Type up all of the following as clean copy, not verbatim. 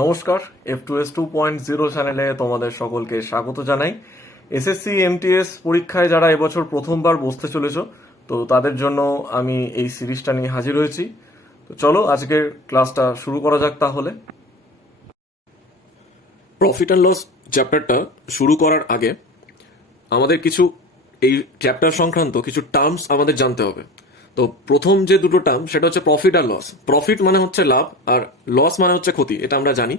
নমস্কার, F2S 2.0 চ্যানেলে তোমাদের সকলকে স্বাগত জানাই। এসএসসি এমটিএস পরীক্ষায় যারা এবছর প্রথমবার বসতে চলেছ, তো তাদের জন্য আমি এই সিরিজটা নিয়ে হাজির হয়েছি। তো চলো আজকের ক্লাসটা শুরু করা যাক তাহলে। প্রফিট অ্যান্ড লস চ্যাপ্টারটা শুরু করার আগে আমাদের কিছু এই চ্যাপ্টার সংক্রান্ত কিছু টার্মস আমাদের জানতে হবে। তো প্রথম যে দুটো টার্ম সেটা হচ্ছে প্রফিট আর লস। প্রফিট মানে হচ্ছে লাভ আর লস মানে হচ্ছে ক্ষতি, এটা আমরা জানি।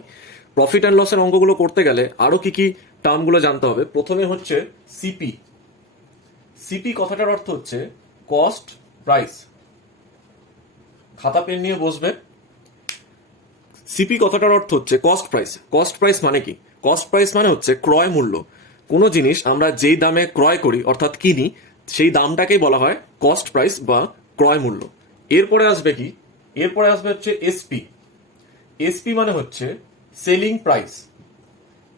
প্রফিট অ্যান্ড লসের অঙ্কগুলো করতে গেলে আরো কি কি টার্মগুলো জানতে হবে। প্রথমে হচ্ছে সিপি। সিপি কথাটার অর্থ হচ্ছে কস্ট প্রাইস। খাতা পেন নিয়ে বসবে। সিপি কথাটার অর্থ হচ্ছে কস্ট প্রাইস। কস্ট প্রাইস মানে কি? কস্ট প্রাইস মানে হচ্ছে ক্রয় মূল্য। কোনো জিনিস আমরা যেই দামে ক্রয় করি অর্থাৎ কিনি, সেই দামটাকেই বলা হয় কস্ট প্রাইস বা ক্রয় মূল্য। এরপরে আসবে কি? এরপরে আসবে হচ্ছে এসপি। এসপি মানে হচ্ছে সেলিং প্রাইস।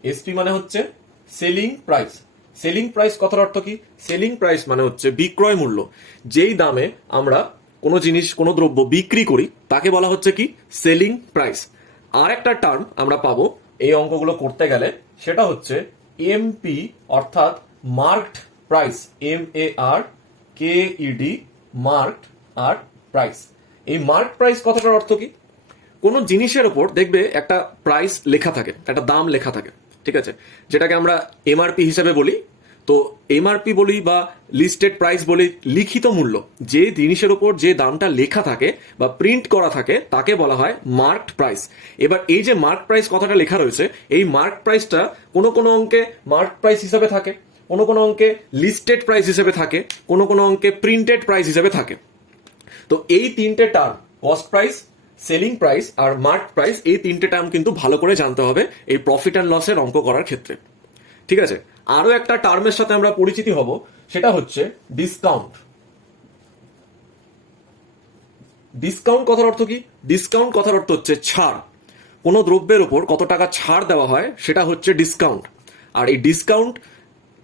এসপি মানে হচ্ছে সেলিং প্রাইস। সেলিং প্রাইস কথার অর্থ কি? সেলিং প্রাইস মানে হচ্ছে বিক্রয় মূল্য। যেই দামে আমরা কোনো জিনিস কোনো দ্রব্য বিক্রি করি তাকে বলা হচ্ছে কি? Selling price. আর একটা টার্ম আমরা পাবো এই অঙ্কগুলো করতে গেলে, সেটা হচ্ছে এমপি অর্থাৎ মার্কড প্রাইস। MARKED, মার্কড আর প্রাইস। এই মার্ক প্রাইস কথাটার অর্থ কি? কোনো জিনিসের ওপর দেখবে একটা প্রাইস লেখা থাকে, একটা দাম লেখা থাকে, ঠিক আছে, যেটাকে আমরা এমআরপি হিসেবে বলি। তো এমআরপি বলি বা লিস্টেড প্রাইস বলি লিখিত মূল্য। যে জিনিসের ওপর যে দামটা লেখা থাকে বা প্রিন্ট করা থাকে তাকে বলা হয় মার্কড প্রাইস। এবার এই যে মার্ক প্রাইস কথাটা লেখা রয়েছে, এই মার্ক প্রাইসটা কোনো কোনো অঙ্কে মার্ক প্রাইস হিসেবে থাকে, কোনো কোনো অঙ্কে লিস্টেড প্রাইস হিসেবে থাকে, কোনো কোনো অঙ্কে প্রিন্টেড প্রাইস হিসেবে থাকে। তো এই তিনটে term, cost price, selling price আর মার্ক প্রাইস, এই তিনটে টার্ম কিন্তু ভালো করে জানতে হবে এই প্রফিট অ্যান্ড লসের অঙ্ক করার ক্ষেত্রে, ঠিক আছে। আরো একটা টার্মের সাথে আমরা পরিচিতি হব, সেটা হচ্ছে ডিসকাউন্ট। ডিসকাউন্ট কথার অর্থ কি? ডিসকাউন্ট কথার অর্থ হচ্ছে ছাড়। কোনো দ্রব্যের উপর কত টাকা ছাড় দেওয়া হয় সেটা হচ্ছে ডিসকাউন্ট। আর এই ডিসকাউন্ট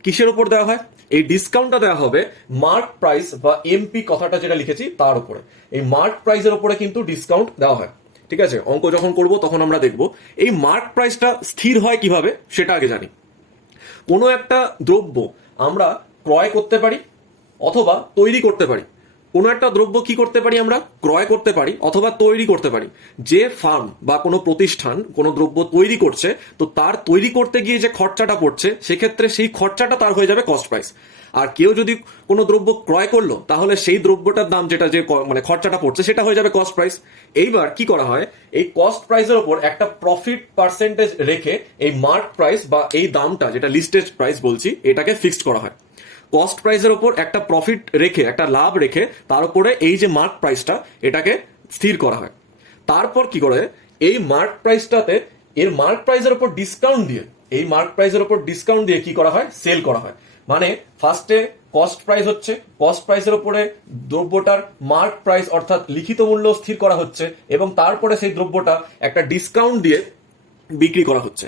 কিসের উপর দেওয়া হয়? এই ডিসকাউন্টটা দেওয়া হবে মার্ক প্রাইস বা এমপি কথাটা যেটা লিখেছি তার উপরে। এই মার্ক প্রাইসের উপরে কিন্তু ডিসকাউন্ট দেওয়া হয়, ঠিক আছে। অঙ্ক যখন করব তখন আমরা দেখব এই মার্ক প্রাইসটা স্থির হয় কিভাবে সেটা আগে জানি। কোনো একটা দ্রব্য আমরা ক্রয় করতে পারি অথবা তৈরি করতে পারি। কোনো একটা দ্রব্য কি করতে পারি? আমরা ক্রয় করতে পারি অথবা তৈরি করতে পারি। যে ফার্ম বা কোনো প্রতিষ্ঠান কোনো দ্রব্য তৈরি করছে, তো তার তৈরি করতে গিয়ে যে খরচাটা পড়ছে, সেক্ষেত্রে সেই খরচাটা তার হয়ে যাবে কস্ট প্রাইস। আর কেউ যদি কোনো দ্রব্য ক্রয় করলো, তাহলে সেই দ্রব্যটার দাম যেটা যে মানে খরচাটা পড়ছে সেটা হয়ে যাবে কস্ট প্রাইস। এইবার কি করা হয়? এই কস্ট প্রাইসের উপর একটা প্রফিট পার্সেন্টেজ রেখে এই মার্ক প্রাইস বা এই দামটা যেটা লিস্টেড প্রাইস বলছি, এটাকে ফিক্সড করা হয়। কস্ট প্রাইসের উপর একটা প্রফিট রেখে, একটা লাভ রেখে, তার উপরে এই যে মার্ক প্রাইসটা, এটাকে স্থির করা হয়। তারপর কি করে? এই মার্ক প্রাইসটাতে এর মার্ক প্রাইসের উপর ডিসকাউন্ট দিয়ে, এই মার্ক প্রাইসের উপর ডিসকাউন্ট দিয়ে কি করা হয়? সেল করা হয়। মানে ফার্স্টে কস্ট প্রাইস হচ্ছে, কস্ট প্রাইসের উপরে দ্রব্যটার মার্ক প্রাইস অর্থাৎ লিখিত মূল্য স্থির করা হচ্ছে, এবং তারপরে সেই দ্রব্যটা একটা ডিসকাউন্ট দিয়ে বিক্রি করা হচ্ছে।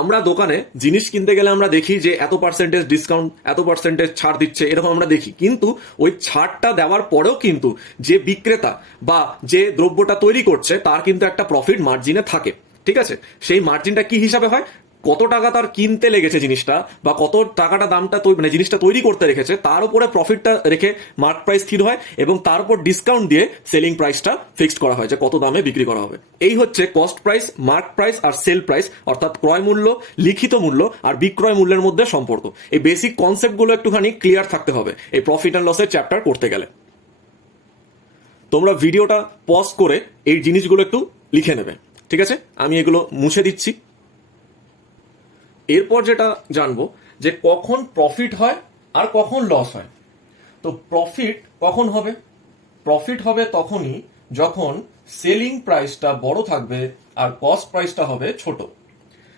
আমরা দোকানে জিনিস কিনতে গেলে আমরা দেখি যে এত পার্সেন্টেজ ডিসকাউন্ট, এত পার্সেন্টেজ ছাড় দিচ্ছে, এরকম আমরা দেখি। কিন্তু ওই ছাড়টা দেওয়ার পরেও কিন্তু যে বিক্রেতা বা যে দ্রব্যটা তৈরি করছে তার কিন্তু একটা প্রফিট মার্জিনে থাকে, ঠিক আছে। সেই মার্জিনটা কি হিসাবে হয়? কত টাকা তার কিনতে লেগেছে জিনিসটা, বা কত টাকাটা দামটা মানে জিনিসটা তৈরি করতে রেখেছে, তার উপরে প্রফিটটা রেখে মার্ক প্রাইস স্থির হয়, এবং তার উপর ডিসকাউন্ট দিয়ে সেলিং প্রাইসটা ফিক্সড করা হয় যে কত দামে বিক্রি করা হবে। এই হচ্ছে কস্ট প্রাইস, মার্ক প্রাইস আর সেল প্রাইস, অর্থাৎ ক্রয় মূল্য, লিখিত মূল্য আর বিক্রয় মূল্যের মধ্যে সম্পর্ক। এই বেসিক কনসেপ্টগুলো একটুখানি ক্লিয়ার থাকতে হবে এই প্রফিট অ্যান্ড লসের চ্যাপ্টার করতে গেলে। তোমরা ভিডিওটা পজ করে এই জিনিসগুলো একটু লিখে নেবে, ঠিক আছে। আমি এগুলো মুছে দিচ্ছি। এরপর যেটা জানবো যে কখন প্রফিট হয় আর কখন লস হয়। তো প্রফিট কখন হবে? প্রফিট হবে তখনই যখন সেলিং প্রাইসটা বড় থাকবে আর কস্ট প্রাইসটা হবে ছোট।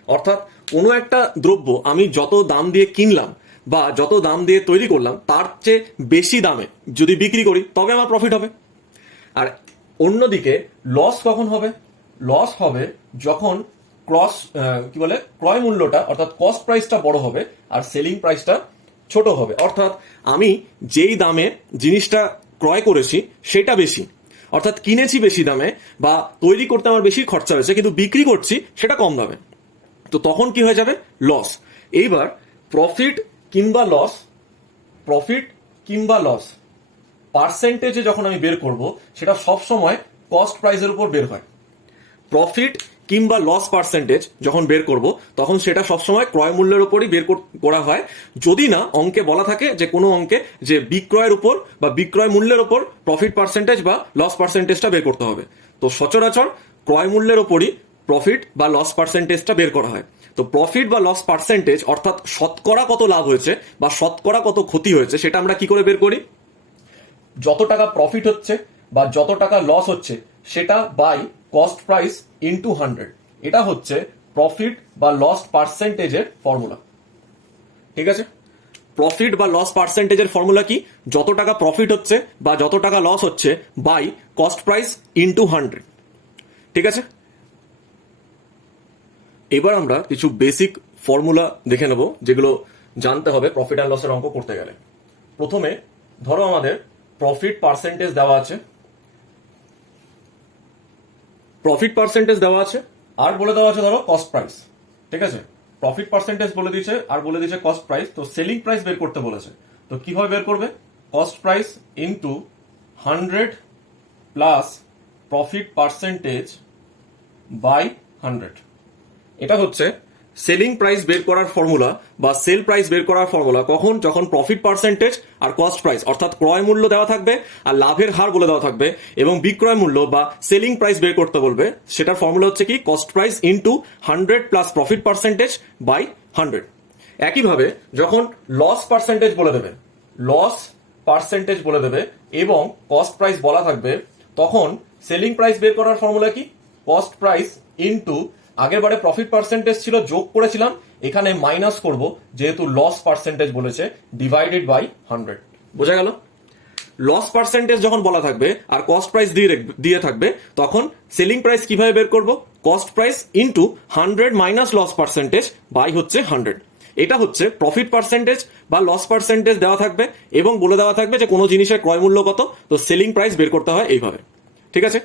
অর্থাৎ কোনো একটা দ্রব্য আমি যত দাম দিয়ে কিনলাম বা যত দাম দিয়ে তৈরি করলাম, তার চেয়ে বেশি দামে যদি বিক্রি করি তবে আমার প্রফিট হবে। আর অন্যদিকে লস কখন হবে? লস হবে যখন ক্রয় মূল্যটা অর্থাৎ কস্ট প্রাইসটা বড় হবে আর সেলিং প্রাইসটা ছোট হবে। অর্থাৎ আমি যেই দামে জিনিসটা ক্রয় করেছি সেটা বেশি, অর্থাৎ কিনেছি বেশি দামে বা তৈরি করতে আমার বেশি খরচা হয়েছে, কিন্তু বিক্রি করছি সেটা কম দামে, তো তখন কি হয়ে যাবে? লস। এইবার প্রফিট কিংবা লস পার্সেন্টেজে যখন আমি বের করব, সেটা সব সময় কস্ট প্রাইসের উপর বের হয়। প্রফিট কিংবা লস পার্সেন্টেজ যখন বের করব, তখন সেটা সবসময় ক্রয় মূল্যের উপরই বের করা হয়, যদি না অঙ্কে বলা থাকে যে কোনো অঙ্কে যে বিক্রয়ের উপর বা বিক্রয় মূল্যের উপর প্রফিট পার্সেন্টেজ বা লস পার্সেন্টেজটা বের করতে হবে। তো সচরাচর ক্রয় মূল্যের উপরই প্রফিট বা লস পার্সেন্টেজটা বের করা হয়। তো প্রফিট বা লস পার্সেন্টেজ অর্থাৎ শতকরা কত লাভ হয়েছে বা শতকরা কত ক্ষতি হয়েছে, সেটা আমরা কি করে বের করি? যত টাকা প্রফিট হচ্ছে বা যত টাকা লস হচ্ছে সেটা বাই কস্ট প্রাইস ইনটু 100, এটা হচ্ছে প্রফিট বা লস পার্সেন্টেজের ফর্মুলা। ঠিক আছে, প্রফিট বা লস পার্সেন্টেজের ফর্মুলা কি? যত টাকা প্রফিট হচ্ছে বা যত টাকা লস হচ্ছে বাই কস্ট প্রাইস ইনটু 100। ঠিক আছে, এবার আমরা কিছু বেসিক ফর্মুলা দেখে নেব যেগুলো জানতে হবে প্রফিট অ্যান্ড লসের অঙ্ক করতে গেলে। প্রথমে ধরো আমাদের প্রফিট পার্সেন্টেজ দেওয়া আছে, আর বলে দেওয়া আছে ধরো কস্ট প্রাইস। ঠিক আছে, প্রফিট পার্সেন্টেজ বলে দিয়েছে আর বলে দিয়েছে কস্ট প্রাইস। তো সেলিং প্রাইস বের করতে বলেছে, তো কিভাবে বের করবে? Cost price into 100 plus profit percentage by 100, এটা হচ্ছে সেলিং প্রাইস বের করার ফর্মুলা বা সেল প্রাইস বের করার ফর্মুলা। কখন? যখন প্রফিট পার্সেন্টেজ আর কস্ট প্রাইস অর্থাৎ ক্রয় মূল্য দেওয়া থাকবে আর লাভের হার বলে দেওয়া থাকবে, এবং বিক্রয় মূল্য বা সেলিং প্রাইস বের করতে বলবে, সেটার ফর্মুলা হচ্ছে কি? Cost price into 100 plus profit percentage by 100। একইভাবে যখন লস পার্সেন্টেজ বলে দেবে এবং কস্ট প্রাইস বলা থাকবে, তখন সেলিং প্রাইস বের করার ফর্মুলা কি? কস্ট প্রাইস ইনটু, আগের বারে প্রফিট পার্সেন্টেজ ছিল যোগ করেছিলাম, এখানে মাইনাস করব যেহেতু লস পার্সেন্টেজ বলেছে, ডিভাইডেড বাই 100। বোঝা গেল? লস পার্সেন্টেজ যখন বলা থাকবে আর কস্ট প্রাইস দিয়ে থাকবে, তখন সেলিং প্রাইস কিভাবে বের করব? Cost price into 100 minus loss percentage by হচ্ছে 100। এটা হচ্ছে প্রফিট পার্সেন্টেজ বা লস পার্সেন্টেজ দেওয়া থাকবে এবং বলে দেওয়া থাকবে যে কোনো জিনিসের ক্রয় মূল্য কত, তো সেলিং প্রাইস বের করতে হয় এইভাবে। ঠিক আছে,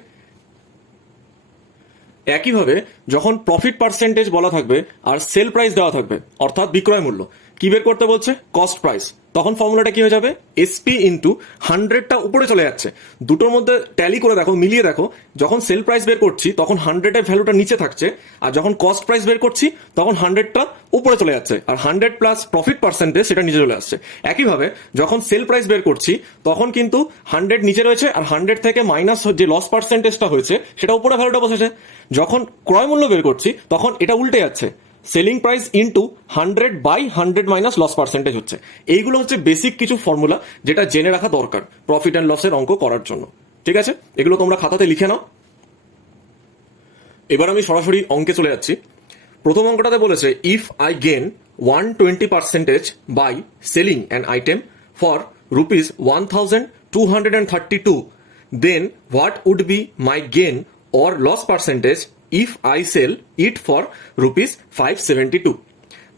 একইভাবে যখন প্রফিট পার্সেন্টেজ বলা থাকবে আর সেল প্রাইস দেওয়া থাকবে অর্থাৎ বিক্রয় মূল্য, কি বের করতে বলছে? Cost price. তখন ফর্মুলাটা কি হয়ে যাবে? এসপি ইনটু 100টা উপরে চলে যাচ্ছে, দুটোর মধ্যে ট্যালি করে দেখো, মিলিয়ে দেখো, যখন সেল প্রাইস বের করছি তখন 100-এর ভ্যালুটা নিচে থাকছে, আর যখন কস্ট প্রাইস বের করছি তখন 100টা উপরে চলে যাচ্ছে, আর 100 প্লাস প্রফিট পার্সেন্টেজ সেটা নিচে চলে আসছে। একইভাবে যখন সেল প্রাইস বের করছি তখন কিন্তু 100 নিচে রয়েছে, আর 100 থেকে মাইনাস যে লস পার্সেন্টেজটা হয়েছে সেটা উপরে ভ্যালুটা বসেছে। যখন ক্রয় মূল্য বের করছি তখন এটা উল্টে যাচ্ছে, selling price into 100 by 100 minus loss percentage হচ্ছে। এইগুলো হচ্ছে বেসিক কিছু ফর্মুলা যেটা জেনে রাখা দরকার প্রফিট অ্যান্ড লসের অঙ্ক করার জন্য। ঠিক আছে, এগুলো তোমরা খাতাতে লিখে নাও। এবার আমি সরাসরি অঙ্কে চলে যাচ্ছি। প্রথম অঙ্কটাতে বলেছে, if I gain 120% by selling an item for rupees 1232, then what would be my gain or loss percentage if I sell it for rupees 572।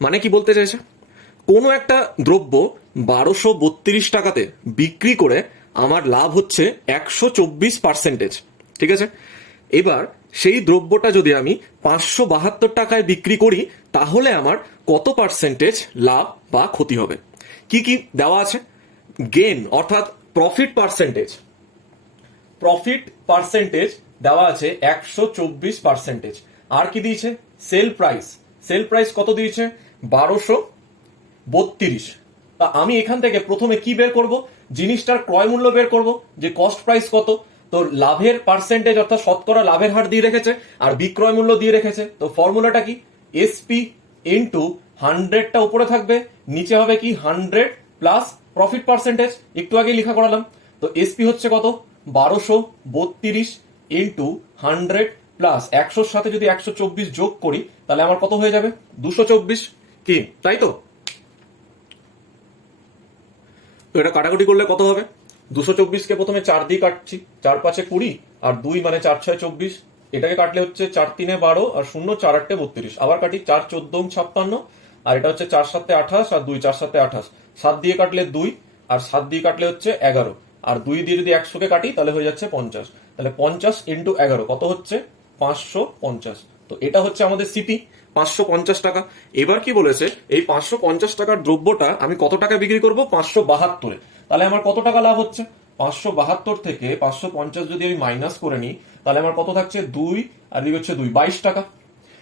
মানে কি বলতে চাইছে? কোনো একটা দ্রব্য 1232 টাকাতে বিক্রি করে আমার লাভ হচ্ছে 124%। ঠিক আছে, এবার সেই দ্রব্যটা যদি আমি 572 টাকায় বিক্রি করি, তাহলে আমার কত পার্সেন্টেজ লাভ বা ক্ষতি হবে? কি কি দেওয়া আছে? গেন অর্থাৎ প্রফিট পার্সেন্টেজ দেওয়া আছে 124%। আর কি দিয়েছে? সেল প্রাইস কত দিয়েছে? 1232। তা আমি এখান থেকে প্রথমে কি বের করব? জিনিসটার ক্রয় মূল্য বের করব, যে কস্ট প্রাইস কত। তো লাভের পার্সেন্টেজ অর্থাৎ শতকরা লাভের হার দিয়ে রেখেছে আর বিক্রয় মূল্য দিয়ে রেখেছে। তো ফর্মুলাটা কি? এসপি ইনটু 100টা উপরে থাকবে, নিচে হবে কি 100 প্লাস প্রফিট পার্সেন্টেজ, একটু আগে লেখা করালাম। তো এসপি হচ্ছে কত? 1232 ইন্টু 100 প্লাস 100-র সাথে যদি 124 যোগ করি তাহলে আমার কত হয়ে যাবে? 224। কি তাই তো? এটা কাটাকুটি করলে কত হবে? 224-কে প্রথমে 4 দিয়ে কাটছি, 4 5 20 আর 2 মানে 4 6 24। এটাকে কাটলে হচ্ছে 4 3 12 আর 0 4 8 32। আবার কাটি, 4 14 56 আর এটা হচ্ছে 4 7 28 আর 2 4 7 28। 7 দিয়ে কাটলে 2 আর 7 দিয়ে কাটলে হচ্ছে 11। আর 2 দিয়ে যদি 100-কে কাটি তাহলে হয়ে যাচ্ছে 50। তাহলে 50 ইন্টু 11 কত হচ্ছে? 550। তো এটা হচ্ছে আমাদের সিপি, 550 টাকা। এবার কি বলেছে, এই 550 টাকার দ্রব্যটা আমি কত টাকা বিক্রি করব? 572-এ। তাহলে আমার কত টাকা লাভ হচ্ছে? 572 থেকে 550 যদি আমি মাইনাস করে নিই তাহলে আমার কত থাকছে? 2 আর দিকে হচ্ছে 2, 22 টাকা।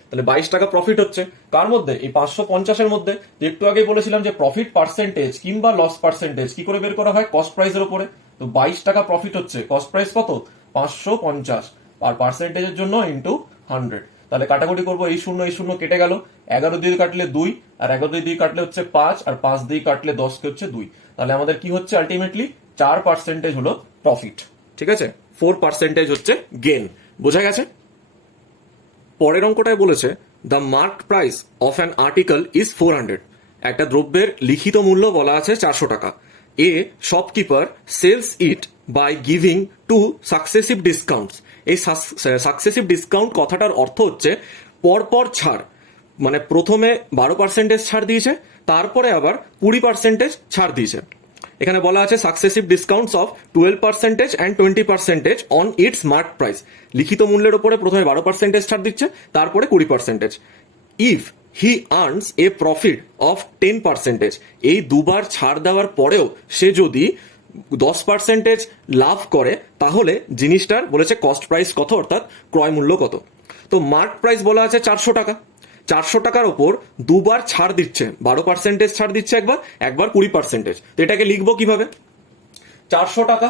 তাহলে 22 টাকা প্রফিট হচ্ছে। কার মধ্যে? এই 550-এর মধ্যে। তো একটু আগেই বলেছিলাম যে প্রফিট পার্সেন্টেজ কিংবা লস পার্সেন্টেজ কি করে বের করা হয়? কস্ট প্রাইসের উপরে। তো 22 টাকা প্রফিট হচ্ছে, কস্ট প্রাইস কত? 550, আর পার্সেন্টেজের জন্য ইন্টু 100। তাহলে কাটাকুটি করবো, এই শূন্য কেটে গেল, 11 দিয়ে কাটলে 2, আর 11 দিয়ে কাটলে হচ্ছে 5, আর 5 দিয়ে কাটলে 10 কে হচ্ছে 2। তাহলে আমাদের কি হচ্ছে? আলটিমেটলি 4% হলো প্রফিট। ঠিক আছে, 4% হচ্ছে গেন। বোঝা গেছে? পরের অঙ্কটায় বলেছে the mark price of an article is 400। একটা দ্রব্যের লিখিত মূল্য বলা আছে 400 টাকা। A shopkeeper sells it by giving 2 successive discounts. এই সাকসেসিভ ডিসকাউন্ট কথাটার অর্থ হচ্ছে পরপর ছাড়, মানে প্রথমে 12% ছাড় দিয়েছে, তারপরে আবার 20% ছাড় দিয়েছে। এখানে বলা আছে successive discounts of 12% and 20% on it's mark price. লিখিত মূল্যের উপরে প্রথমে 12% ছাড় দিচ্ছে, তারপরে 20%। If he earns A profit of 10%, এই দুবার ছাড় দেওয়ার পরেও সে যদি 10% লাভ করে তাহলে জিনিসটার বলেছে কস্ট প্রাইস কত, অর্থাৎ ক্রয় মূল্য কত। তো মার্ক প্রাইস বলা আছে 400 টাকা। 400 টাকার ওপর দুবার ছাড় দিচ্ছে, 12% ছাড় দিচ্ছে একবার 20%। তো এটাকে লিখবো কিভাবে? 400 টাকা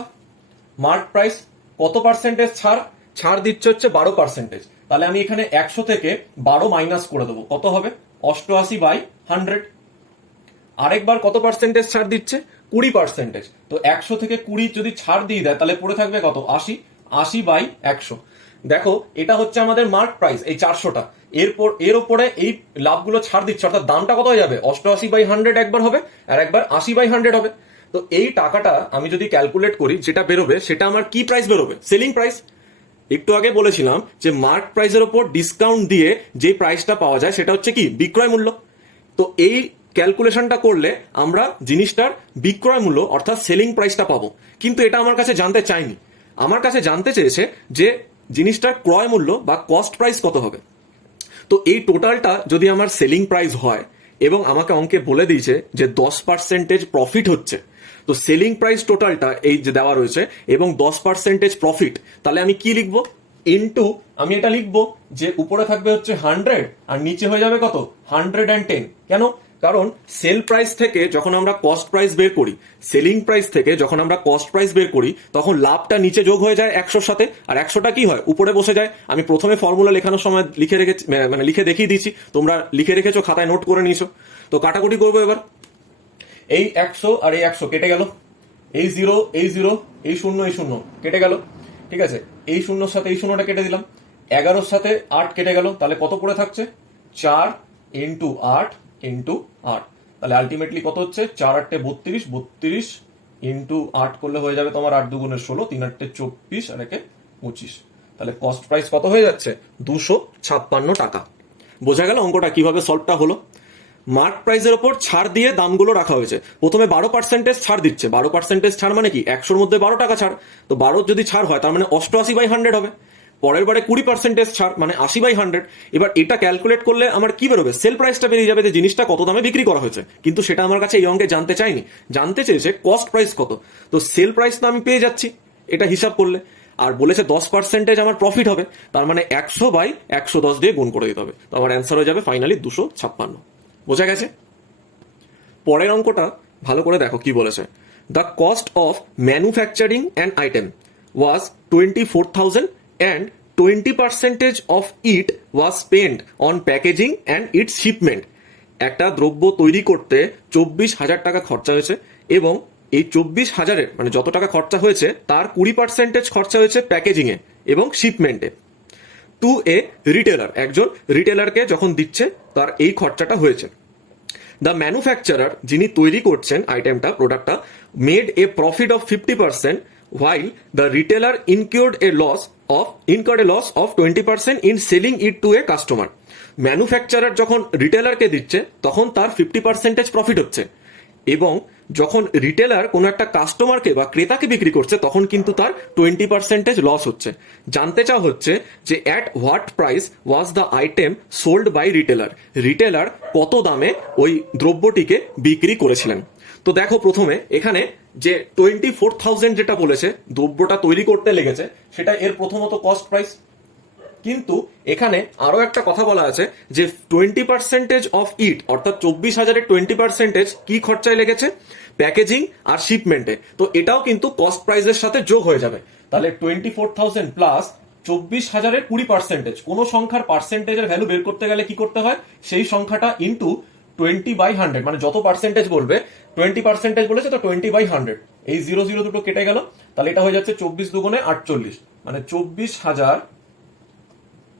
মার্ক প্রাইস, কত পার্সেন্টেজ ছাড়? ছাড় দিচ্ছে হচ্ছে 12%। তাহলে আমি এখানে 100 থেকে 12 মাইনাস করে দেবো, কত হবে? 88/100। আরেকবার কত পার্সেন্টেজ ছাড় দিচ্ছে? 20%। তো 100 থেকে 20 যদি ছাড় দিয়ে দেয় তাহলে পড়ে থাকবে কত? 80। 80/100। দেখো এটা হচ্ছে আমাদের মার্ক প্রাইস, এই 400টা। এর উপরে এই লাভগুলো ছাড় দিচ্ছে, অর্থাৎ দামটা কত হয়ে যাবে? 88/100 একবার হবে, আর একবার 80/100 হবে। তো এই টাকাটা আমি যদি ক্যালকুলেট করি, যেটা বেরোবে সেটা আমার কি প্রাইস বেরোবে? Selling price. একটু আগে বলেছিলাম যে মার্ক প্রাইসের উপর ডিসকাউন্ট দিয়ে যে প্রাইসটা পাওয়া যায় সেটা হচ্ছে কি? বিক্রয় মূল্য। তো এই ক্যালকুলেশনটা করলে আমরা জিনিসটার বিক্রয় মূল্য অর্থাৎ সেলিং প্রাইসটা পাবো। কিন্তু এটা আমার কাছে জানতে চাইনি, আমার কাছে জানতে চেয়েছে যে জিনিসটার ক্রয় মূল্য বা কস্ট প্রাইস কত হবে। তো এই টোটালটা যদি আমার সেলিং প্রাইস হয় এবং আমাকে অঙ্কে বলে দিয়েছে যে 10% প্রফিট হচ্ছে, তো সেলিং প্রাইস টোটালটা এই যে দেওয়া রয়েছে এবং 10% প্রফিট, তাহলে আমি কি লিখবো? ইনটু আমি এটা লিখবো যে উপরে থাকবে হচ্ছে 100 আর নিচে হয়ে যাবে কত? 110। কেন? কারণ সেল প্রাইস থেকে যখন আমরা কস্ট প্রাইস বের করি, সেলিং প্রাইস থেকে যখন আমরা কস্ট প্রাইস বের করি, তখন লাভটা নিচে যোগ হয়ে যায় 100-র সাথে, আর 100টা কি হয়? উপরে বসে যায়। আমি প্রথমে ফর্মুলা লেখানোর সময় লিখে দেখিয়ে দিয়েছি, তোমরা লিখে রেখেছো, খাতায় নোট করে নিয়েছো। তো কাটাকুটি করবো এবার। এই 100 আর এই 100 কেটে গেল, এই 0 এই 0, এই 0 এই 0 কেটে গেল। ঠিক আছে, এই 0-র সাথে এই 0টা কেটে দিলাম, 11-র সাথে 8 কেটে গেল, তাহলে কত পড়ে থাকছে? 4 ইন্টু 8 ইন্টু 8। তাহলে আলটিমেটলি কত হচ্ছে? 4 8 32, 32 ইন্টু 8 করলে হয়ে যাবে তোমার 8 2 16, 3 8 24 আর 1 25। তাহলে কস্ট প্রাইস কত হয়ে যাচ্ছে? 256 টাকা। বোঝা গেল অঙ্কটা কিভাবে সলভটা হলো? মার্ক প্রাইসের ওপর ছাড় দিয়ে দামগুলো রাখা হয়েছে। প্রথমে 12% ছাড় দিচ্ছে, 12% ছাড় মানে কি? 100-র মধ্যে 12 টাকা ছাড়, তো 12 যদি ছাড় হয় তার মানে 88/100 হবে। পরের বারে 20% ছাড় মানে 80/100। এবার এটা ক্যালকুলেট করলে আমার কি বেরোবে? সেল প্রাইসটা বেরিয়ে যাবে যে জিনিসটা কত দামে বিক্রি করা হয়েছে। কিন্তু সেটা আমার কাছে এই অঙ্কে জানতে চাইনি, জানতে চেয়েছে কস্ট প্রাইস কত। তো সেল প্রাইস তো আমি পেয়ে যাচ্ছি এটা হিসাব করলে, আর বলেছে 10% আমার প্রফিট হবে, তার মানে 100/110 দিয়ে গুণ করে দিতে হবে। তো আমার অ্যান্সার হয়ে যাবে ফাইনালি 256। বোঝা গেছে? পরের অঙ্কটা ভালো করে দেখো কি বলেছে। The cost of manufacturing an item was 24,000 and 20% of it was spent on packaging and its shipment. একটা দ্রব্য তৈরি করতে 24,000 টাকা খরচা হয়েছে এবং এই 24,000-এর মানে যত টাকা খরচা হয়েছে তার 20% খরচা হয়েছে প্যাকেজিং এ এবং শিপমেন্টে। টু এ রিটেলার, একজন রিটেলারকে যখন দিচ্ছে তার এই খরচাটা হয়েছে। দ্য ম্যানুফ্যাকচারার, যিনি তৈরি করছেন আইটেমটা, প্রোডাক্টটা, made a profit of 50% while the retailer incurred a loss of 20% in selling it to a customer. Manufacturer যখন রিটেলারকে দিচ্ছে তখন তার 50% প্রফিট হচ্ছে, এবং যখন রিটেলার কোনো একটা কাস্টমারকে বা ক্রেতাকে বিক্রি করছে তখন কিন্তু তার 20% লস হচ্ছে। জানতে চাওয়া হচ্ছে যে at what price was the item sold by retailer, retailer কত দামে ওই দ্রব্যটিকে বিক্রি করেছিলেন। তো দেখো প্রথমে এখানে যে 24,000 যেটা বলেছে দ্রব্যটা তৈরি করতে লেগেছে সেটা এর প্রথমত কস্ট প্রাইস। কিন্তু এখানে আরো একটা কথা বলা আছে যে 20% অফ ইট, অর্থাৎ 24,000-এর 20% কি খরচায় লেগেছে? প্যাকেজিং আর শিপমেন্টে। তো এটাও কিন্তু কস্ট প্রাইসের সাথে যোগ হয়ে যাবে। তাহলে 24,000 প্লাস 24,000-এর 20%, কোনো সংখ্যার পার্সেন্টেজের ভ্যালু বের করতে গেলে কি করতে হয়? সেই সংখ্যাটা ইন্টু 20/100, মানে যত পার্সেন্টেজ বলবে, 20% বলেছে তো 20/100, এই 0 দুটো কেটে গেল, তাহলে এটা হয়ে যাচ্ছে 24 দুগুণে 48, মানে 24,000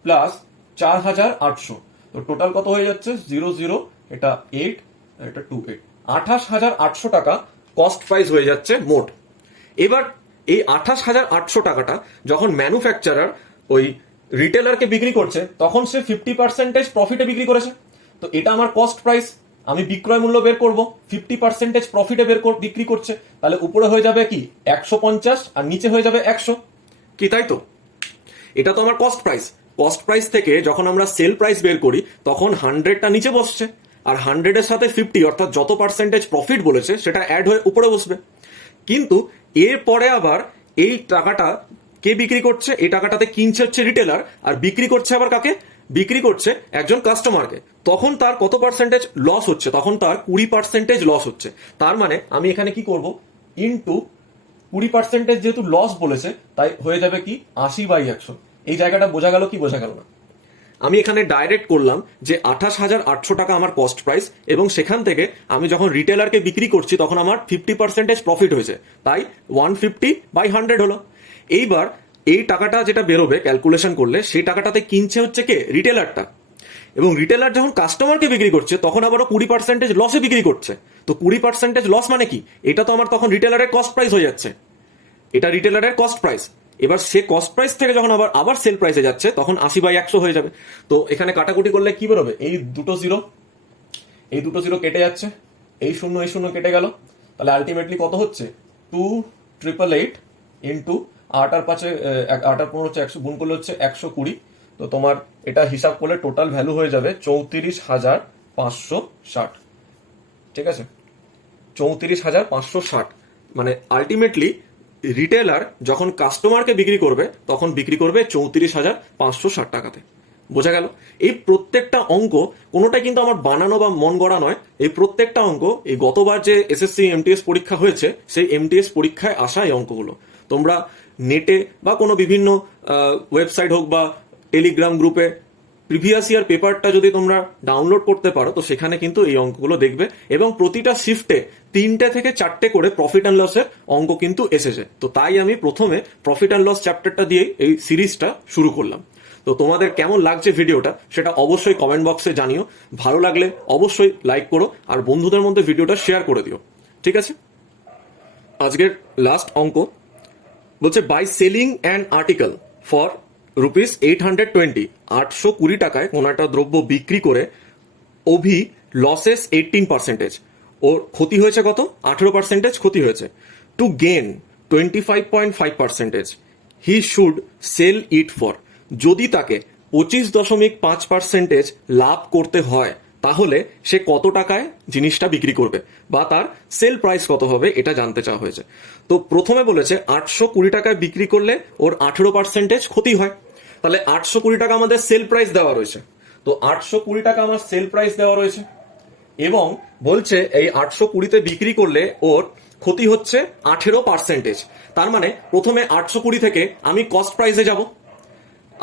প্লাস 4,800। তো টোটাল কত হয়ে যাচ্ছে? 0 এটা 8, এটা 2 8, 28,800 টাকা কস্ট প্রাইস হয়ে যাচ্ছে মোট। এবার এই 28,800 টাকাটা যখন ম্যানুফ্যাকচারার ওই রিটেলারকে বিক্রি করছে তখন সে 50% প্রফিটে বিক্রি করেছে। তো এটা আমার কস্ট প্রাইস, আমি বিক্রয় মূল্য বের করব, 50% প্রফিটে বিক্রি করছে, তাহলে উপরে হয়ে যাবে কি 150 আর নিচে হয়ে যাবে 100, কি তাই তো? এটা তো আমার কস্ট প্রাইস। কস্ট প্রাইস থেকে যখন আমরা সেল প্রাইস বের করি তখন 100টা নিচে বসছে, আর 100-এর সাথে 50, অর্থাৎ যত পার্সেন্টেজ প্রফিট বলেছে সেটা অ্যাড হয়ে উপরে বসবে। কিন্তু এরপরে আবার এই টাকাটা কে বিক্রি করছে? এই টাকাটাতে কিনছে হচ্ছে রিটেলার, আর বিক্রি করছে আবার কাকে? বিক্রি করছে একজন কাস্টমারকে। তখন তার কত পার্সেন্টেজ লস হচ্ছে? তখন তার 20% লস হচ্ছে। তার মানে আমি এখানে কি করব? ইনটু 20%, যেহেতু লস বলেছে তাই হয়ে যাবে কি 80/100। এই জায়গাটা বোঝা গেল কি বোঝা গেল না? আমি এখানে ডাইরেক্ট করলাম যে 28,800 টাকা আমার কস্ট প্রাইস, এবং সেখান থেকে আমি যখন রিটেলারকে বিক্রি করছি তখন আমার 50% প্রফিট হয়েছে, তাই 150/100 হলো। এইবার এই টাকাটা যেটা বেরোবে ক্যালকুলেশন করলে, সেই টাকাটাতে কিনছে হচ্ছে কে? রিটেলারটা। এবং রিটেলার যখন কাস্টমারকে বিক্রি করছে তখন আবারও 20% লসে বিক্রি করছে। তো 20% লস মানে কি? এটা তো আমার তখন রিটেলারের কস্ট প্রাইস হয়ে যাচ্ছে, এটা রিটেলারের কস্ট প্রাইস। এবার সে কস্ট প্রাইস থেকে যখন আবার সেল প্রাইসে যাচ্ছে তখন 80/100 হয়ে যাবে। তো এখানে কাটাকুটি করলে কি বেরোবে? এই দুটো জিরো কেটে যাচ্ছে, এই শূন্য কেটে গেল, তাহলে আলটিমেটলি কত হচ্ছে? 2,888 ইন্টু 8 আর 5 8 আর 15 হচ্ছে 100, গুণ করলে হচ্ছে 120। তো তোমার এটা হিসাব করলে টোটাল ভ্যালু হয়ে যাবে 34,560। ঠিক আছে, 34,560। মানে আলটিমেটলি রিটেলার যখন কাস্টমারকে বিক্রি করবে তখন বিক্রি করবে 34,560 টাকাতে। বোঝা গেল? এই প্রত্যেকটা অঙ্ক কোনোটাই কিন্তু আমার বানানো বা মন গড়া নয়। এই প্রত্যেকটা অঙ্ক এই গতবার যে এসএসসি এমটিএস পরীক্ষা হয়েছে সেই এমটিএস পরীক্ষায় আসা এই অঙ্কগুলো তোমরা নেটে বা কোনো বিভিন্ন ওয়েবসাইট হোক বা টেলিগ্রাম গ্রুপে প্রিভিয়াস ইয়ার পেপারটা যদি তোমরা ডাউনলোড করতে পারো তো সেখানে কিন্তু এই অঙ্কগুলো দেখবে, এবং প্রতিটা শিফটে 3টে থেকে 4টে করে প্রফিট অ্যান্ড লসের অঙ্ক কিন্তু এসেছে। তো তাই আমি প্রথমে প্রফিট অ্যান্ড লস চ্যাপ্টারটা দিয়ে এই সিরিজটা শুরু করলাম। তো তোমাদের কেমন লাগছে ভিডিওটা সেটা অবশ্যই কমেন্ট বক্সে জানিও। ভালো লাগলে অবশ্যই লাইক করো আর বন্ধুদের মধ্যে ভিডিওটা শেয়ার করে দিও। ঠিক আছে, আজকের লাস্ট অঙ্ক বলছে by selling an article for ₹820, 820 টাকায় কোন একটা দ্রব্য বিক্রি করে অভি লসেস 18%, ওর ক্ষতি হয়েছে কত? 18% ক্ষতি হয়েছে। To gain 25.5%, he should sell it for, যদি তাকে 25.5% লাভ করতে হয় তাহলে সে কত টাকায় জিনিসটা বিক্রি করবে, বা তার সেল প্রাইস কত হবে এটা জানতে চাওয়া হয়েছে। তো প্রথমে বলেছে 820 টাকায় বিক্রি করলে ওর 18% ক্ষতি হয়, তাহলে 820 টাকা আমাদের সেল প্রাইস দেওয়া রয়েছে। তো 820 টাকা আমার সেল প্রাইস দেওয়া রয়েছে, এবং বলছে এই 820-তে বিক্রি করলে ওর ক্ষতি হচ্ছে 18%। তার মানে প্রথমে 820 থেকে আমি কস্ট প্রাইসে যাব,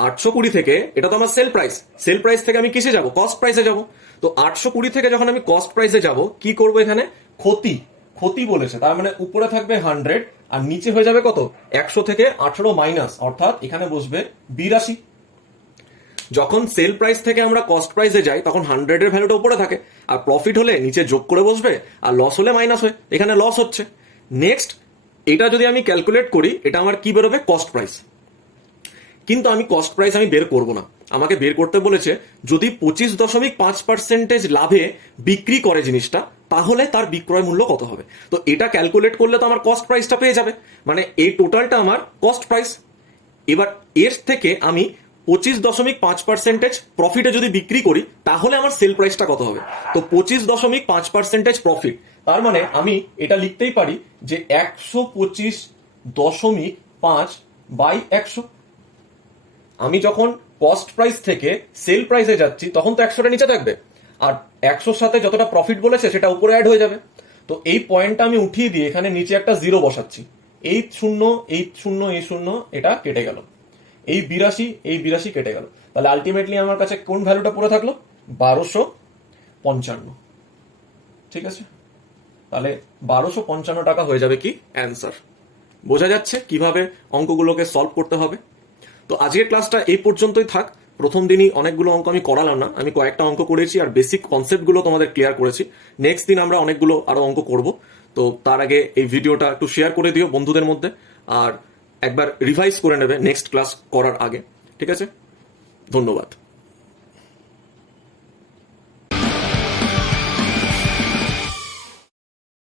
820 থেকে, এটা তো আমার সেল প্রাইস থেকে আমি কিসে যাব? কস্ট প্রাইসে যাব। তো 820 থেকে যখন আমি কস্ট প্রাইসে যাব কি করব? এখানে ক্ষতি বলেছে, তার মানে উপরে থাকবে 100 আর নিচে হয়ে যাবে কত? 100 থেকে 18 মাইনাস, অর্থাৎ এখানে বসবে 82। যখন সেল প্রাইস থেকে আমরা কস্ট প্রাইসে যাই তখন 100-এর ভ্যালুটা উপরে থাকে, আর প্রফিট হলে নিচে যোগ করে বসবে, আর লস হলে মাইনাস হয়, এখানে লস হচ্ছে। নেক্সট, এটা যদি আমি ক্যালকুলেট করি এটা আমার কি বেরোবে? Cost price. কিন্তু আমি কস্ট প্রাইস আমি বের করব না, আমাকে বের করতে বলেছে যদি 25.5% লাভে বিক্রি করে জিনিসটা তাহলে তার বিক্রয় মূল্য কত হবে। তো এটা ক্যালকুলেট করলে তো আমার কস্ট প্রাইসটা পেয়ে যাবে, মানে এই টোটালটা আমার কস্ট প্রাইস। এবার এর থেকে আমি 25.5% প্রফিটে যদি বিক্রি করি তাহলে আমার সেল প্রাইসটা কত হবে। তো 25.5% প্রফিট, তার মানে আমি এটা লিখতেই পারি যে 125.5 বাই 100। আমি যখন কস্ট প্রাইস থেকে সেল প্রাইসে যাচ্ছি তখন তো 100টা নিচে থাকবে, আর 100-র সাথে যতটা প্রফিট বলেছে সেটা উপরে অ্যাড হয়ে যাবে। তো এই পয়েন্টটা আমি উঠিয়ে দিয়ে এখানে নিচে একটা জিরো বসাচ্ছি। এই শূন্য, এই শূন্য, এই শূন্য, এটা কেটে গেল। এই 82 কেটে গেল। তাহলে আলটিমেটলি আমার কাছে কোন ভ্যালুটা পড়ে থাকলো? 1255। ঠিক আছে, তাহলে 1255 টাকা হয়ে যাবে কি অ্যান্সার। বোঝা যাচ্ছে কিভাবে অঙ্কগুলোকে সলভ করতে হবে। তো আজকের ক্লাসটা এই পর্যন্তই থাক। প্রথম দিনই অনেকগুলো অঙ্ক আমি করালাম না, আমি কয়েকটা অঙ্ক করেছি আর বেসিক কনসেপ্টগুলো তোমাদের ক্লিয়ার করেছি। নেক্সট দিন আমরা অনেকগুলো আরো অঙ্ক করব। তো তার আগে এই ভিডিওটা একটু শেয়ার করে দিও বন্ধুদের মধ্যে, আর একবার রিভাইজ করে নেবে নেক্সট ক্লাস করার আগে। ঠিক আছে, ধন্যবাদ।